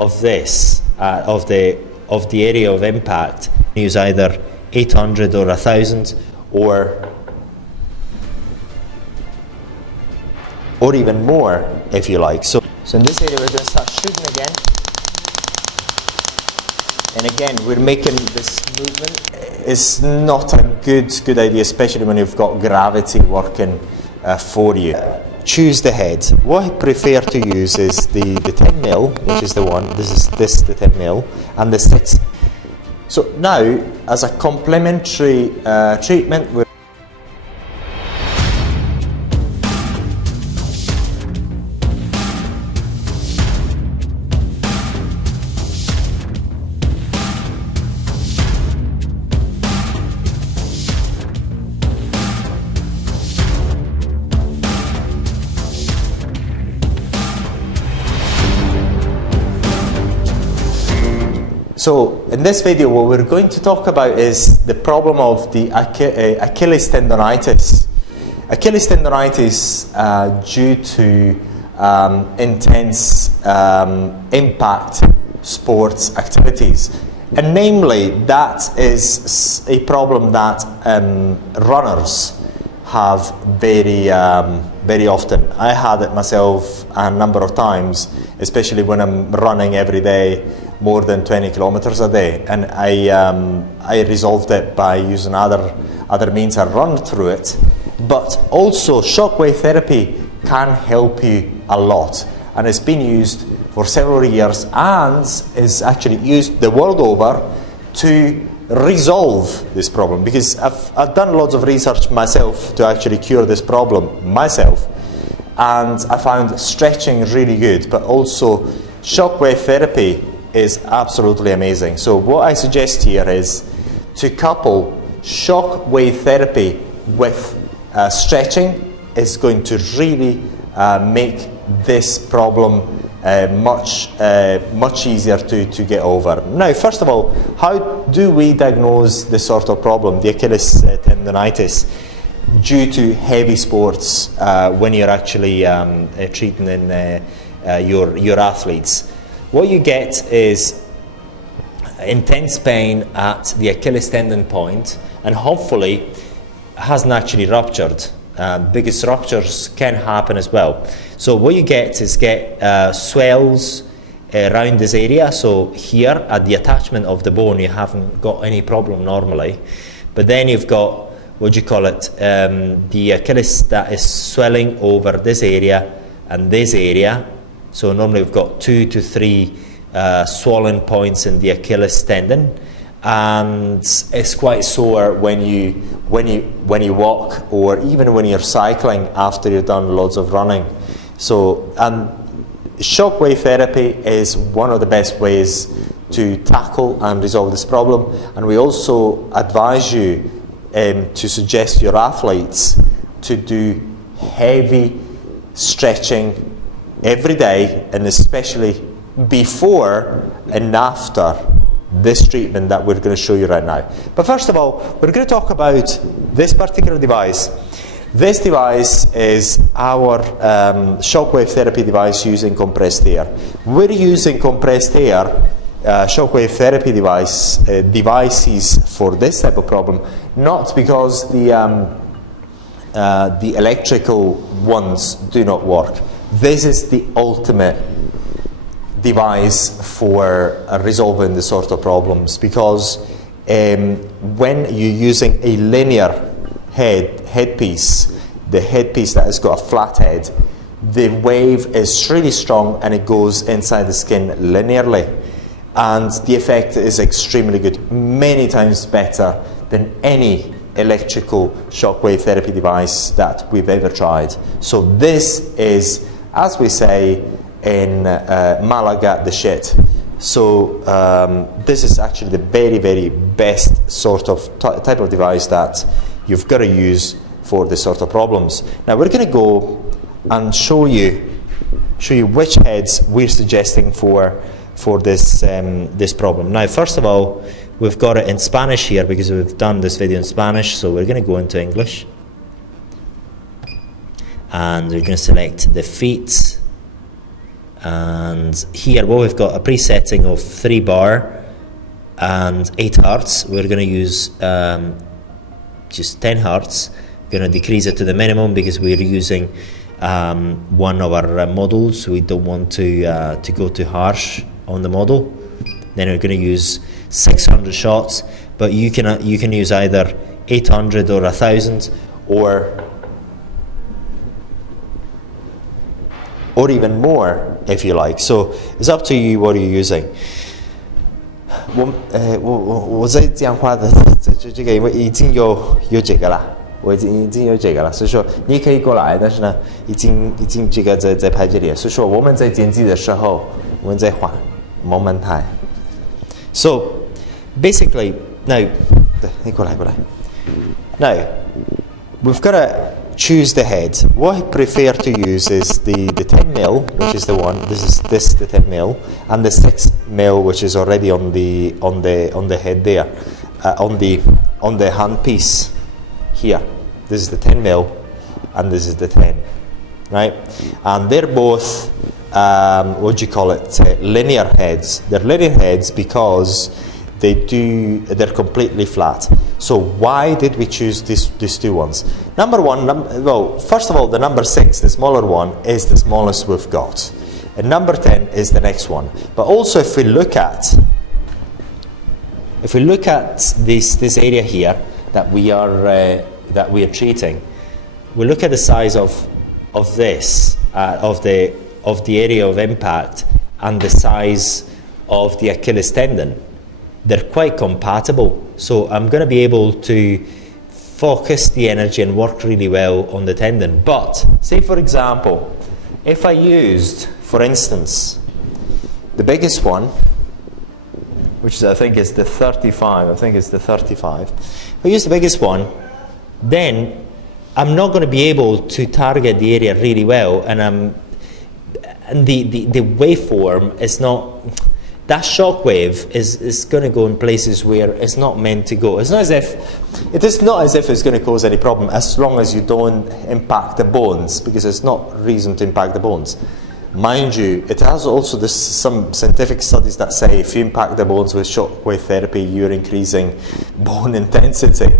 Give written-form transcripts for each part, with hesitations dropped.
of this, of the area of impact, use either 800 or 1000 or even more if you like. So in this area we're going to start shooting again. And again, we're making this movement. It's not a good idea, especially when you've got gravity working for you. Choose the head. What I prefer to use is the 10 mil, which is the one. This is the 10 mil, and the 6. So now, as a complementary treatment, we're So in this video, what we're going to talk about is the problem of the Achilles tendonitis. Achilles tendonitis due to intense impact sports activities. And namely, that is a problem that runners have very often. I had it myself a number of times, especially when I'm running every day, more than 20 kilometers a day, and I resolved it by using other means. I run through it, but also shockwave therapy can help you a lot, and it's been used for several years and is actually used the world over to resolve this problem, because I've done lots of research myself to actually cure this problem myself, and I found stretching really good, but also shockwave therapy is absolutely amazing. So what I suggest here is to couple shockwave therapy with stretching. Is going to really make this problem much easier to get over. Now, first of all, how do we diagnose this sort of problem, the Achilles tendonitis, due to heavy sports when you're actually treating your athletes? What you get is intense pain at the Achilles tendon point, and hopefully hasn't actually ruptured, because ruptures can happen as well. So what you get is swells around this area. So here at the attachment of the bone, you haven't got any problem normally, but then you've got, what do you call it, the Achilles that is swelling over this area and this area. So normally we've got 2 to 3 swollen points in the Achilles tendon, and it's quite sore when you walk, or even when you're cycling after you've done loads of running. So, and shockwave therapy is one of the best ways to tackle and resolve this problem. And we also advise you to suggest your athletes to do heavy stretching every day, and especially before and after this treatment that we're going to show you right now. But first of all, we're going to talk about this particular device. This device is our shockwave therapy device using compressed air. We're using compressed air shockwave therapy devices for this type of problem, not because the electrical ones do not work. This is the ultimate device for resolving this sort of problems, because when you're using a linear headpiece, the headpiece that has got a flat head, the wave is really strong and it goes inside the skin linearly, and the effect is extremely good, many times better than any electrical shockwave therapy device that we've ever tried. So this is, as we say in Malaga, the shit. So this is actually the very best sort of type of device that you've got to use for this sort of problems. Now we're going to go and show you which heads we're suggesting for this this problem. Now, first of all, we've got it in Spanish here because we've done this video in Spanish, so we're going to go into English, and we're going to select the feet And here, well, we've got a presetting of 3 bar and 8 hertz. We're going to use just 10 hertz. We're going to decrease it to the minimum because we're using one of our models. We don't want to go too harsh on the model. Then we're going to use 600 shots, but you can use either 800 or 1000 or even more if you like. So it's up to you what you're using. 我在讲话的这个因为已经有这个了，我已经有这个了，所以说你可以过来，但是呢，已经这个在拍这里，所以说我们在剪辑的时候我们在换momentan. So basically now, 你过来。Now we've got to choose the head. What I prefer to use is the 10mm, which is the one. This the 10mm, and the 6mm, which is already on the head there, on the handpiece here. This is the 10mm, and this is the 10, right? And they're both linear heads. They're linear heads because they're completely flat. So why did we choose these two ones? Number one, well, first of all, the number 6, the smaller one, is the smallest we've got, and number 10 is the next one. But also, if we look at this area here that we are treating, we look at the size of this of the area of impact and the size of the Achilles tendon. They're quite compatible, so I'm going to be able to focus the energy and work really well on the tendon. But say, for example, if I used, for instance, the biggest one, which I think is the 35, if I use the biggest one, then I'm not going to be able to target the area really well, and the waveform is not. That shock wave is going to go in places where it's not meant to go. It is not as if it's going to cause any problem as long as you don't impact the bones, because it's not reason to impact the bones. Mind you, it has also some scientific studies that say if you impact the bones with shock wave therapy, you're increasing bone intensity.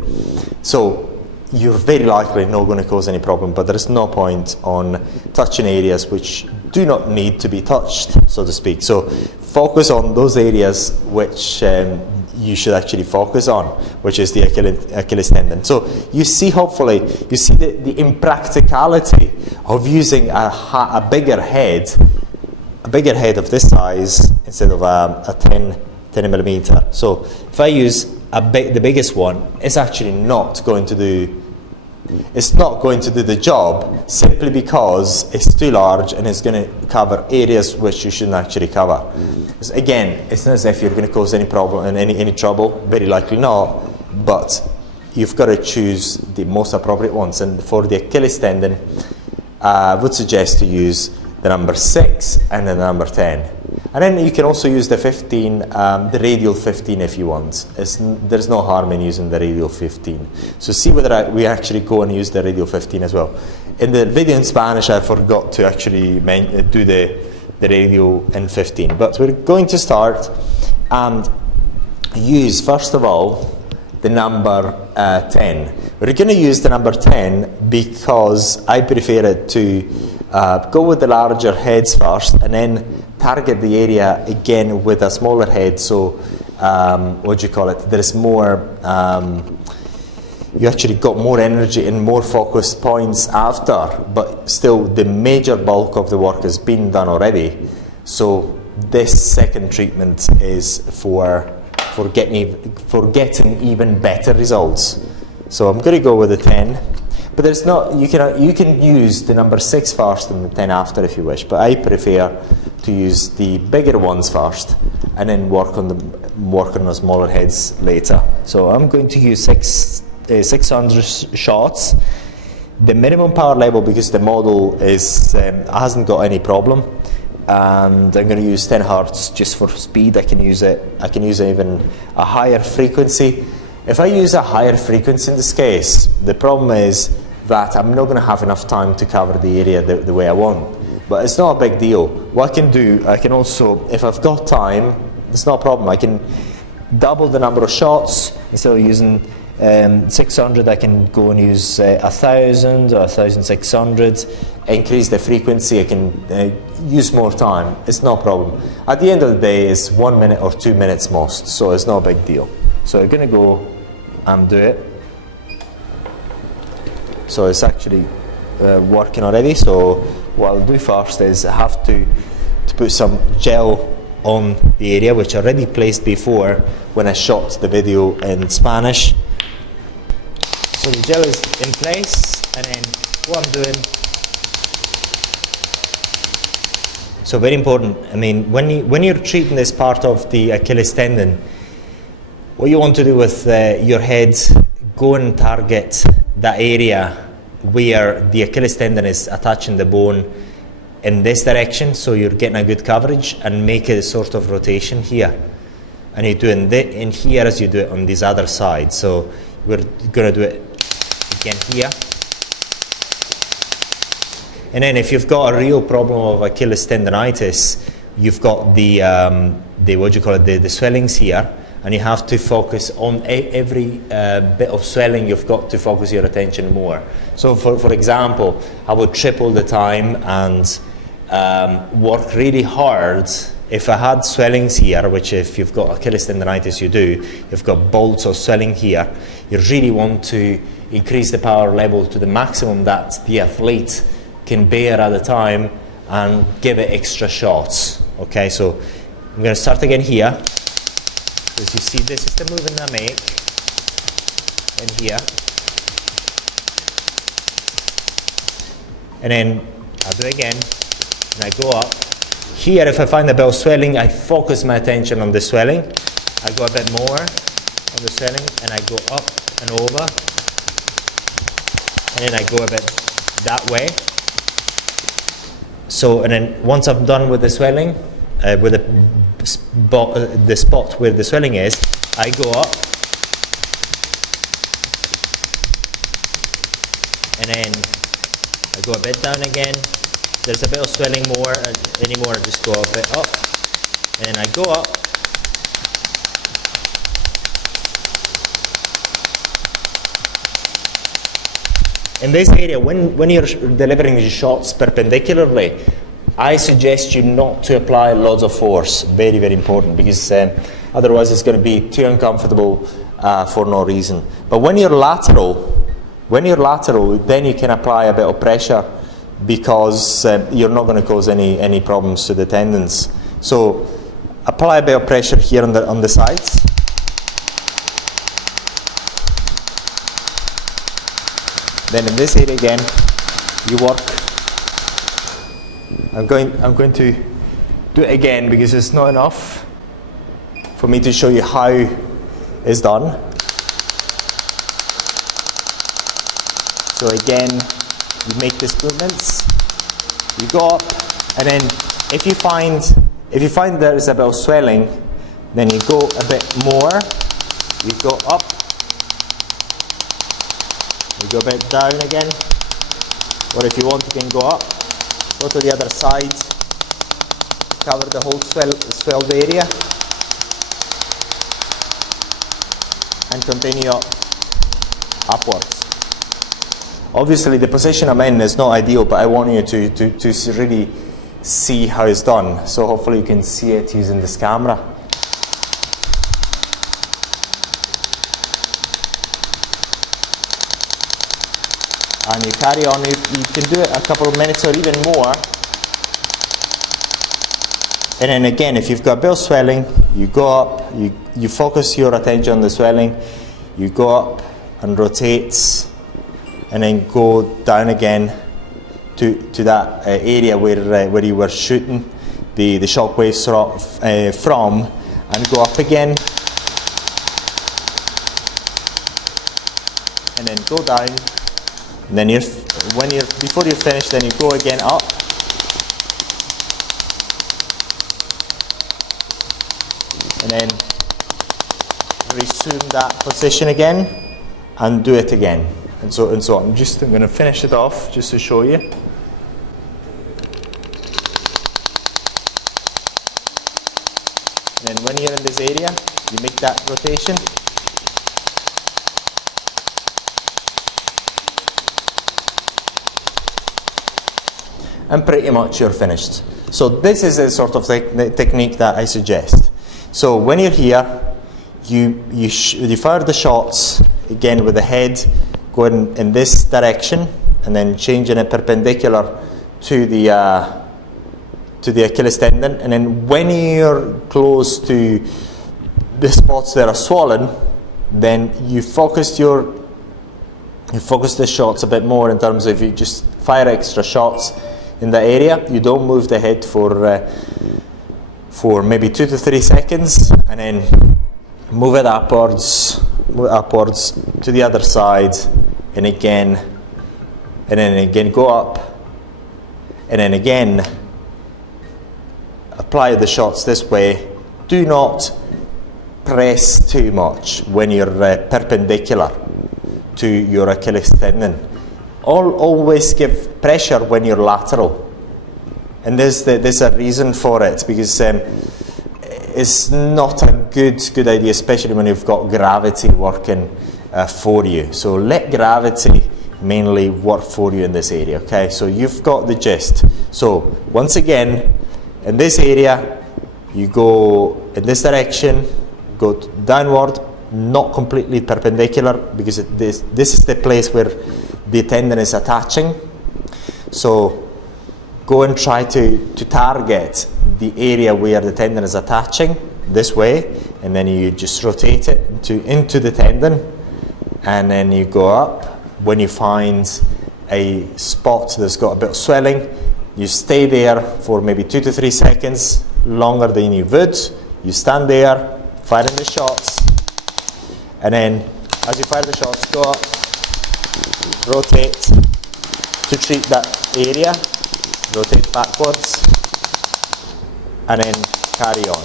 So you're very likely not going to cause any problem, but there is no point on touching areas which do not need to be touched, so to speak. So focus on those areas which you should actually focus on, which is the Achilles tendon. So you see, hopefully, the impracticality of using a bigger head of this size instead of a 10 millimeter. So if I use the biggest one, it's actually not going to do the job, simply because it's too large and it's going to cover areas which you shouldn't actually cover. Because again, it's not as if you're going to cause any problem and any trouble, very likely not, but you've got to choose the most appropriate ones. And for the Achilles tendon, I would suggest to use the number 6 and the number 10. And then you can also use the 15, the radial 15 if you want. There's no harm in using the radial 15. So see whether we actually go and use the radial 15 as well. In the video in Spanish, I forgot to actually do the radial in 15. But we're going to start and use, first of all, the number 10. We're going to use the number 10 because I prefer it to go with the larger heads first and then target the area again with a smaller head. So there's more, you actually got more energy and more focused points after, but still the major bulk of the work has been done already. So this second treatment is for getting even better results. So I'm going to go with the 10. But there's not, you can use the number 6 first and the 10 after if you wish, but I prefer to use the bigger ones first and then work on the smaller heads later. So I'm going to use 600 shots. The minimum power level, because the model hasn't got any problem, and I'm going to use 10 hertz just for speed. I can use even a higher frequency. If I use a higher frequency in this case, the problem is that I'm not going to have enough time to cover the area the way I want. But it's not a big deal. what I can do, I can also, if I've got time, it's not a problem, I can double the number of shots. Instead of using 600, I can go and use 1,000 or 1,600, increase the frequency, I can use more time, it's no problem. At the end of the day, it's 1 minute or 2 minutes most, so it's no big deal. So I'm going to go and do it. So it's actually working already, so what I'll do first is I have to put some gel on the area, which I already placed before when I shot the video in Spanish. So the gel is in place, and then what I'm doing, so very important, I mean, when you're treating this part of the Achilles tendon, what you want to do with your head, go and target that area where the Achilles tendon is attaching the bone in this direction, so you're getting a good coverage, and make a sort of rotation here. And you do in here as you do it on this other side. So we're going to do it again here. And then if you've got a real problem of Achilles tendonitis, you've got the what do you call it, the swellings here, and you have to focus on every bit of swelling. You've got to focus your attention more. So for example, I would trip all the time and work really hard. If I had swellings here, which if you've got Achilles tendonitis you do, you've got bolts or swelling here, you really want to increase the power level to the maximum that the athlete can bear at a time and give it extra shots. Okay, so I'm going to start again here. As you see, this is the movement I make in here. And then I do it again, and I go up. Here, if I find a bit of swelling, I focus my attention on the swelling. I go a bit more on the swelling, and I go up and over. And then I go a bit that way. So, and then once I'm done with the swelling, with the spot where the swelling is, I go up. And then I go a bit down again. There's a bit of swelling more anymore, I just go a bit up, and then I go up, in this area, when you're delivering these shots perpendicularly, I suggest you not to apply loads of force, very, very important, because otherwise it's going to be too uncomfortable for no reason. But when you're lateral, then you can apply a bit of pressure, because you're not going to cause any problems to the tendons. So apply a bit of pressure here on the sides. Then in this area again, you work. I'm going to do it again because it's not enough for me to show you how it's done. So again, you make these movements, you go up, and then if you find there is a bit of swelling, then you go a bit more, you go up, you go a bit down again, or if you want you can go up, go to the other side, cover the whole swelled area, and continue upwards. Obviously the position I'm in is not ideal, but I want you to really see how it's done. So hopefully you can see it using this camera. And you carry on, you can do it a couple of minutes or even more. And then again, if you've got a bit of swelling, you go up, you focus your attention on the swelling, you go up and rotate, and then go down again to that area where you were shooting the shock waves from, and go up again, and then go down, and then before you're finished, then you go again up, and then resume that position again and do it again. And so I'm going to finish it off just to show you. then when you're in this area, you make that rotation. And pretty much you're finished. So this is a sort of technique that I suggest. So when you're here, you fire the shots again with the head going in this direction, and then changing it perpendicular to the Achilles tendon. And then when you're close to the spots that are swollen, then you focus the shots a bit more in terms of you just fire extra shots in that area. You don't move the head for maybe 2 to 3 seconds, and then move it upwards to the other side, and then again go up, and then again apply the shots this way. Do not press too much when you're perpendicular to your Achilles tendon. Always give pressure when you're lateral, and there's a reason for it, because it's not a good idea, especially when you've got gravity working for you. So let gravity mainly work for you in this area, okay? So you've got the gist. So once again, in this area, you go in this direction, go downward, not completely perpendicular, because this is the place where the tendon is attaching. So go and try to target the area where the tendon is attaching this way, and then you just rotate it into the tendon, and then you go up. When you find a spot that's got a bit of swelling, you stay there for maybe 2 to 3 seconds, longer than you would. You stand there, firing the shots, and then as you fire the shots, go up, rotate to treat that area, rotate backwards, and then carry on,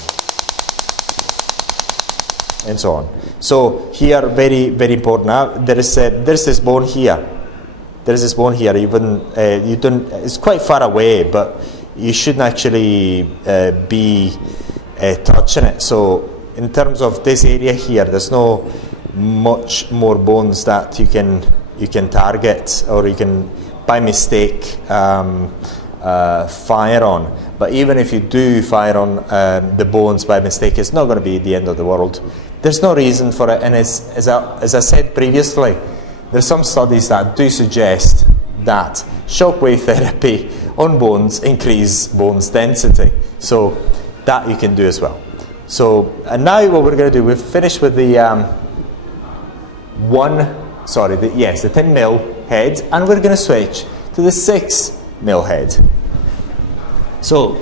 and so on. So here, very important. Now there's this bone here. There's this bone here. It's quite far away, but you shouldn't actually be touching it. So in terms of this area here, there's no much more bones that you can target, or you can by mistake fire on. But even if you do fire on the bones by mistake, it's not going to be the end of the world. There's no reason for it, and as I said previously, there's some studies that do suggest that shockwave therapy on bones increase bones density, so that you can do as well. So, and now what we're going to do, we've finished with the 10 mil head, and we're going to switch to the 6 mil head. So,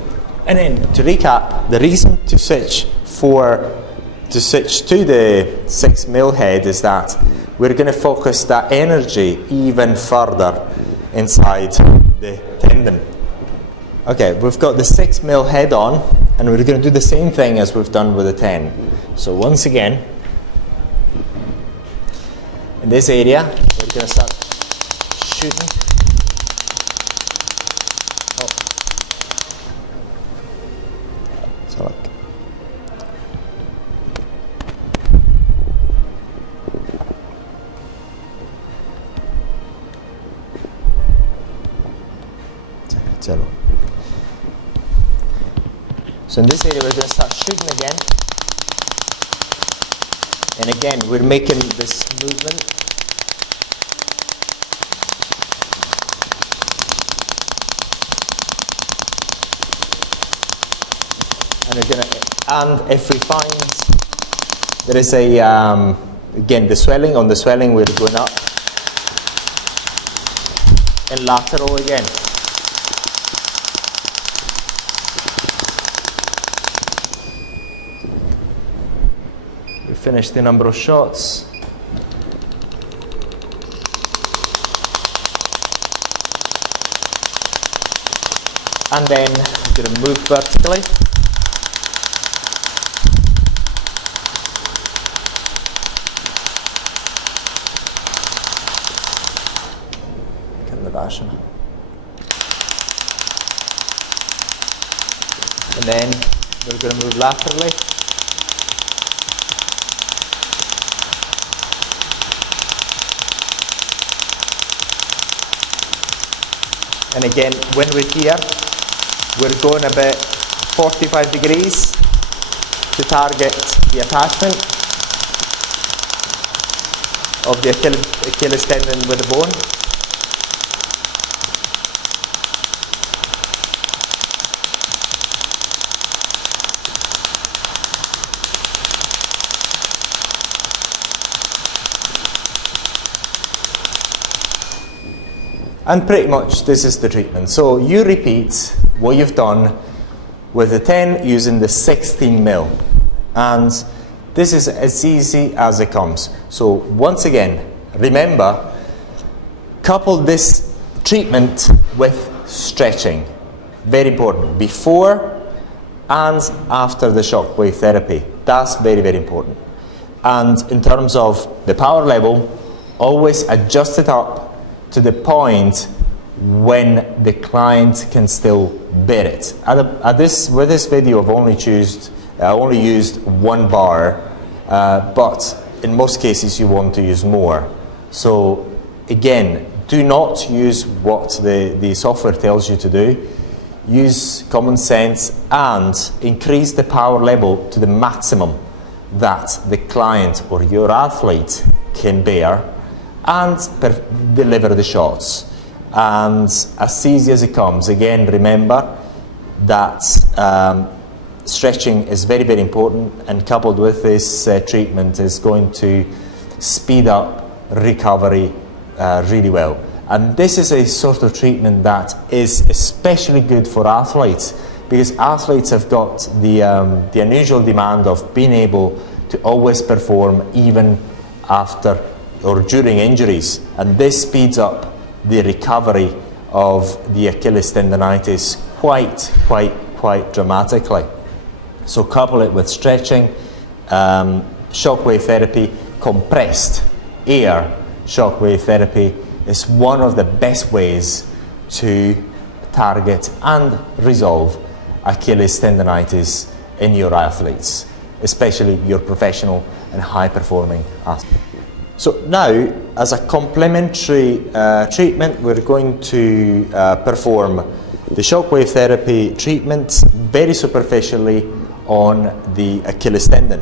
and then to recap, the reason to switch to the 6 mil head is that we're going to focus that energy even further inside the tendon. Okay, we've got the 6 mil head on, and we're going to do the same thing as we've done with the 10. So once again, in this area, we're going to start shooting. So look. So in this area we're going to start shooting again, and again we're making this movement, and if we find there is a again the swelling, on the swelling we're going up and lateral again. Finish the number of shots. And then I'm going to move vertically. And then we're going to move laterally. And again, when we're here, we're going about 45 degrees to target the attachment of the Achilles tendon with the bone. And pretty much this is the treatment. So you repeat what you've done with the 10 using the 16 mil. And this is as easy as it comes. So once again, remember, couple this treatment with stretching. Very important. Before and after the shockwave therapy. That's very, very important. And in terms of the power level, always adjust it up to the point when the client can still bear it. With this video, I've only used 1 bar, but in most cases you want to use more. So again, do not use what the software tells you to do. Use common sense and increase the power level to the maximum that the client or your athlete can bear, and deliver the shots. And as easy as it comes, again, remember that stretching is very, very important, and coupled with this treatment is going to speed up recovery really well. And this is a sort of treatment that is especially good for athletes, because athletes have got the unusual demand of being able to always perform even after or during injuries, and this speeds up the recovery of the Achilles tendonitis quite dramatically. So couple it with stretching, shockwave therapy, compressed air shockwave therapy is one of the best ways to target and resolve Achilles tendonitis in your athletes, especially your professional and high-performing athletes. So now, as a complementary treatment, we're going to perform the shockwave therapy treatment very superficially on the Achilles tendon.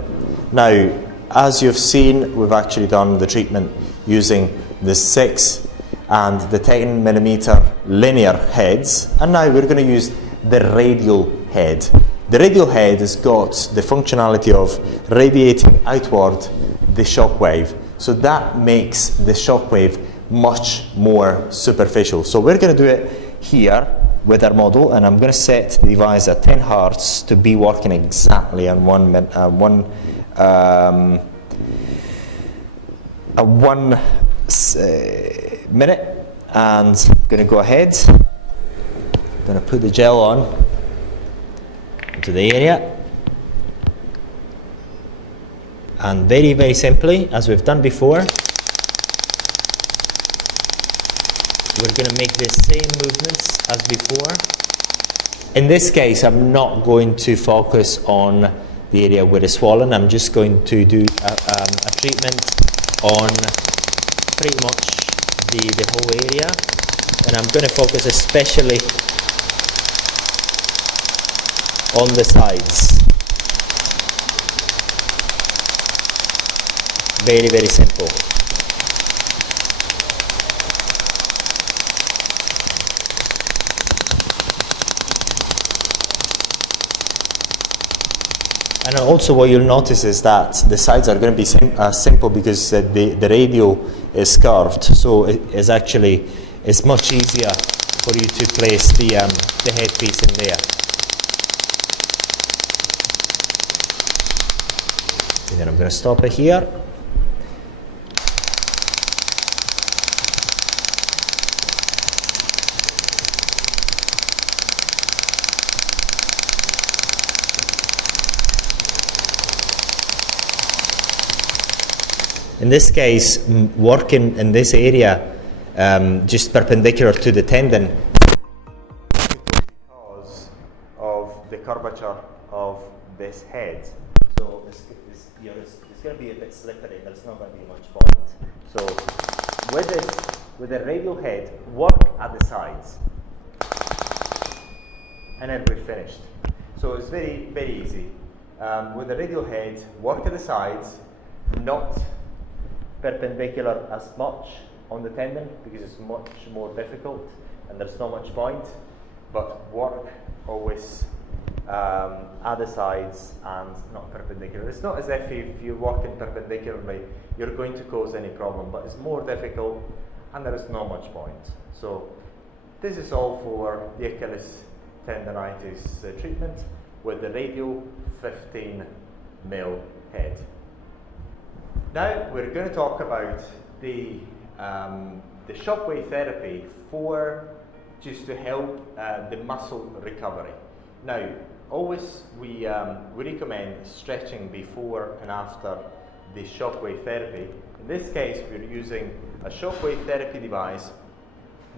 Now, as you've seen, we've actually done the treatment using the 6 and the 10 millimeter linear heads, and now we're going to use the radial head. The radial head has got the functionality of radiating outward the shockwave. So that makes the shockwave much more superficial. So we're going to do it here with our model, and I'm going to set the device at 10 hertz to be working exactly on one minute, and I'm going to go ahead. I'm going to put the gel on into the area. And very, very simply, as we've done before, we're going to make the same movements as before. In this case, I'm not going to focus on the area where it's swollen. I'm just going to do a treatment on pretty much the whole area. And I'm going to focus especially on the sides. Very, very simple. And also what you'll notice is that the sides are going to be simple because the radial is curved, so it's much easier for you to place the headpiece in there. And then I'm going to stop it here. In this case, working in this area, just perpendicular to the tendon, because of the curvature of this head. So it's going to be a bit slippery, but it's not going to be much point. So with the radial head, work at the sides. and then we're finished. So it's very, very easy. With the radial head, work at the sides, not perpendicular as much on the tendon because it's much more difficult and there's not much point, but work always at the sides and not perpendicular. It's not as if you're working perpendicularly you're going to cause any problem, but it's more difficult and there is not much point. So this is all for the Achilles tendonitis treatment with the radial 15mm head. Now we're going to talk about the shockwave therapy for just to help the muscle recovery. Now, always we recommend stretching before and after the shockwave therapy. In this case, we're using a shockwave therapy device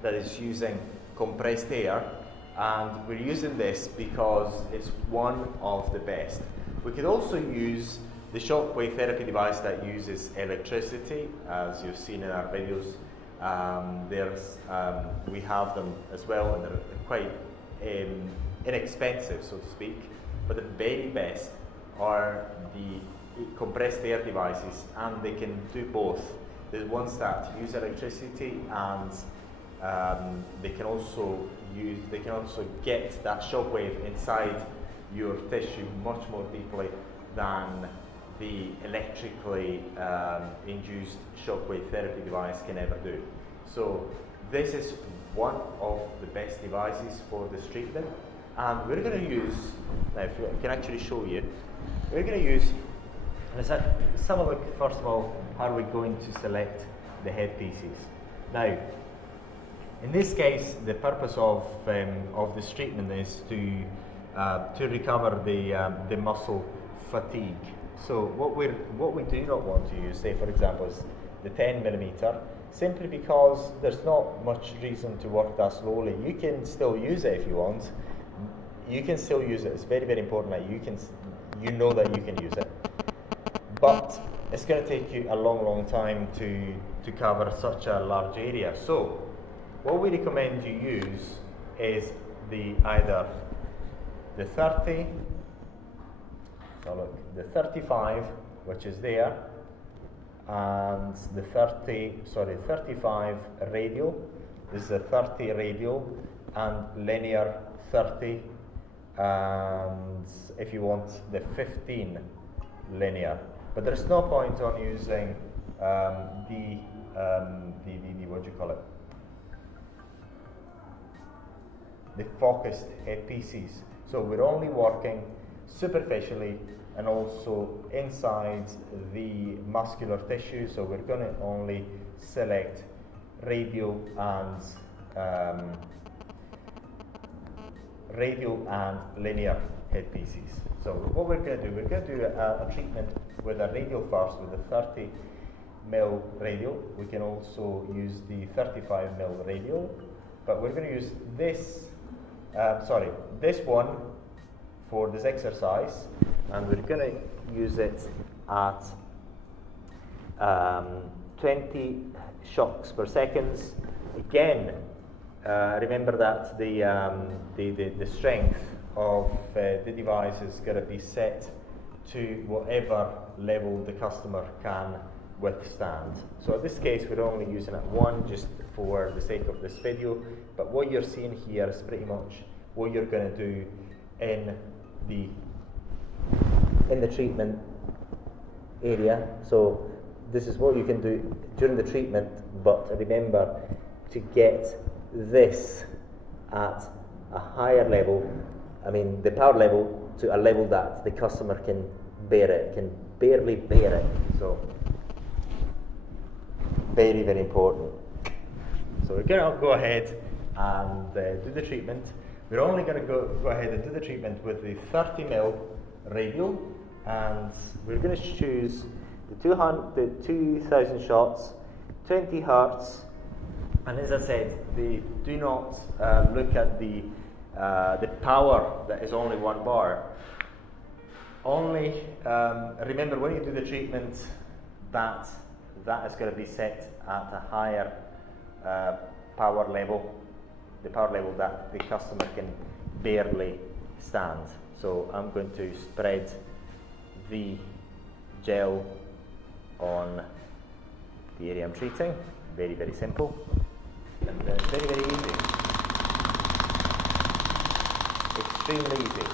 that is using compressed air, and we're using this because it's one of the best. We could also use the shockwave therapy device that uses electricity, as you've seen in our videos. We have them as well, and they're quite inexpensive, so to speak. But the very best are the compressed air devices, and they can do both. There's ones that use electricity, and they can also get that shockwave inside your tissue much more deeply than the electrically induced shockwave therapy device can ever do. So this is one of the best devices for this treatment, and we're going to use, now if I can actually show you, we're going to use, let's have a look first of all how we're going to select the head pieces. Now, in this case, the purpose of this treatment is to recover the muscle fatigue. So what we do not want to use, say for example, is the 10mm, simply because there's not much reason to work that slowly. You can still use it if you want. You can still use it. It's very, very important that you know that you can use it. But it's going to take you a long, long time to cover such a large area. So what we recommend you use is either the 30, so look, the 35, which is there, and the 35 radial. This is a 30 radial and linear 30, and if you want the 15 linear. But there's no point on using the what do you call it? The focused head pieces. So we're only working superficially and also inside the muscular tissue. So we're going to only select radial and linear head pieces. So what we're going to do, we're going to do a treatment with a radial first, with a 30mm radial. We can also use the 35mm radial, but we're going to use this one for this exercise, and we're going to use it at 20 shocks per second. Again, remember that the strength of the device is going to be set to whatever level the customer can withstand. So in this case, we're only using it one just for the sake of this video, but what you're seeing here is pretty much what you're going to do in the treatment area. So this is what you can do during the treatment, but remember to get this at a higher level, I mean the power level, to a level that the customer can bear it, can barely bear it. So very, very important. So we're going to go ahead and do the treatment. We're only going to go ahead and do the treatment with the 30mm radial, and we're going to choose the 2000 shots, 20 hertz, and as I said, do not look at the power that is only 1 bar. Only remember when you do the treatment that is going to be set at a higher power level, the power level that the customer can barely stand. So I'm going to spread the gel on the area I'm treating. Very, very simple. And very, very easy. Extremely easy.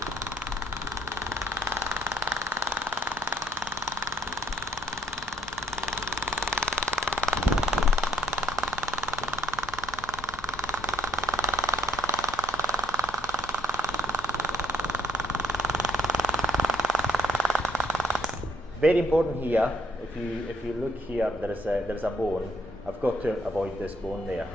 Very important here, if you look here, there's a bone. I've got to avoid this bone there.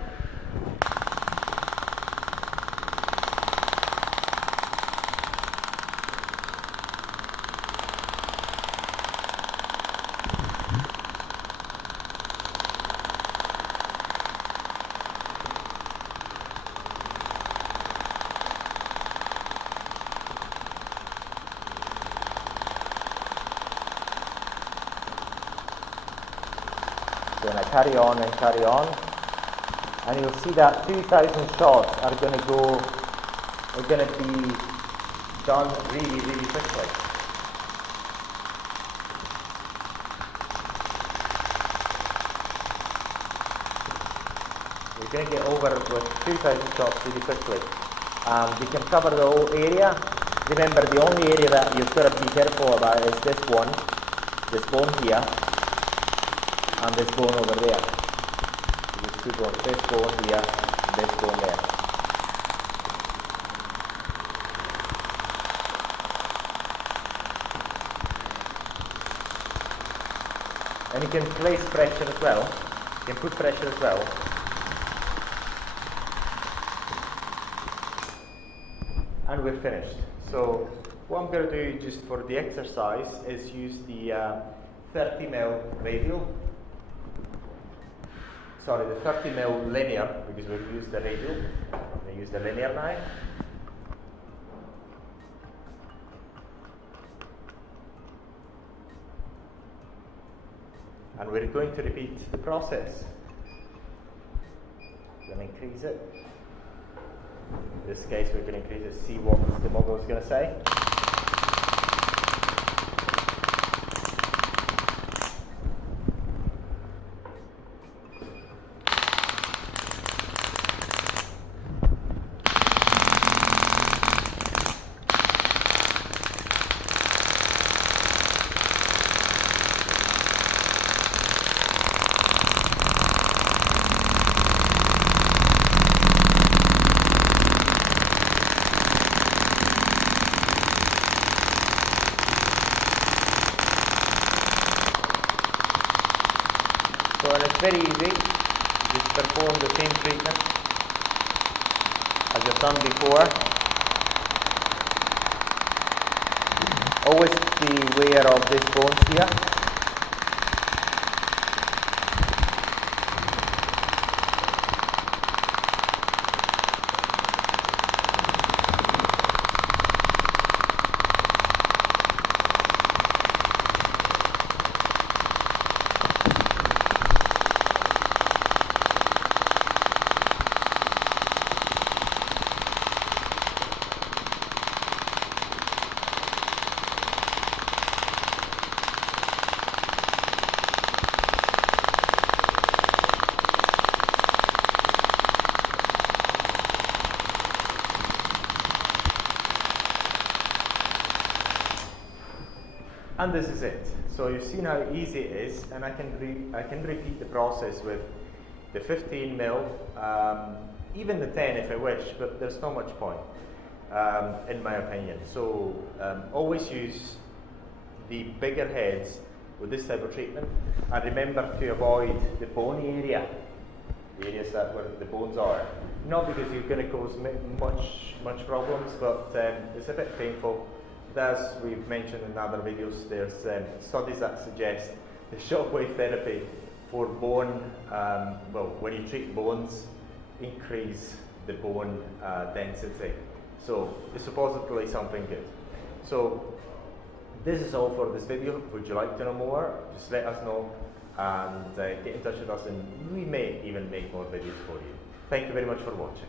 So when I carry on and carry on, and you'll see that 2,000 shots are going to be done really, really quickly. We're going to get over with 2,000 shots really quickly. We can cover the whole area. Remember, the only area that you've got to be careful about is this bone here, and this bone over there. These two bones, this bone here, this bone there. And you can place pressure as well. You can put pressure as well. And we're finished. So what I'm going to do just for the exercise is use the 30mm radial. Sorry, the 30mm linear, because we've used the radial. We use the linear now. And we're going to repeat the process. We're going to increase it. In this case, we're going to increase it, see what the model is going to say. So and it's very easy. Just perform the same treatment as you've done before. Always be aware of these bones here. And this is it. So you've seen how easy it is, and I can repeat the process with the 15mm, even the 10 if I wish, but there's not much point, in my opinion. So always use the bigger heads with this type of treatment, and remember to avoid the bony area, the areas that where the bones are. Not because you're going to cause much problems, but it's a bit painful. As we've mentioned in other videos, there's studies that suggest the shockwave therapy for bone, when you treat bones, increase the bone density. So it's supposedly something good. So this is all for this video. Would you like to know more? Just let us know and get in touch with us, and we may even make more videos for you. Thank you very much for watching.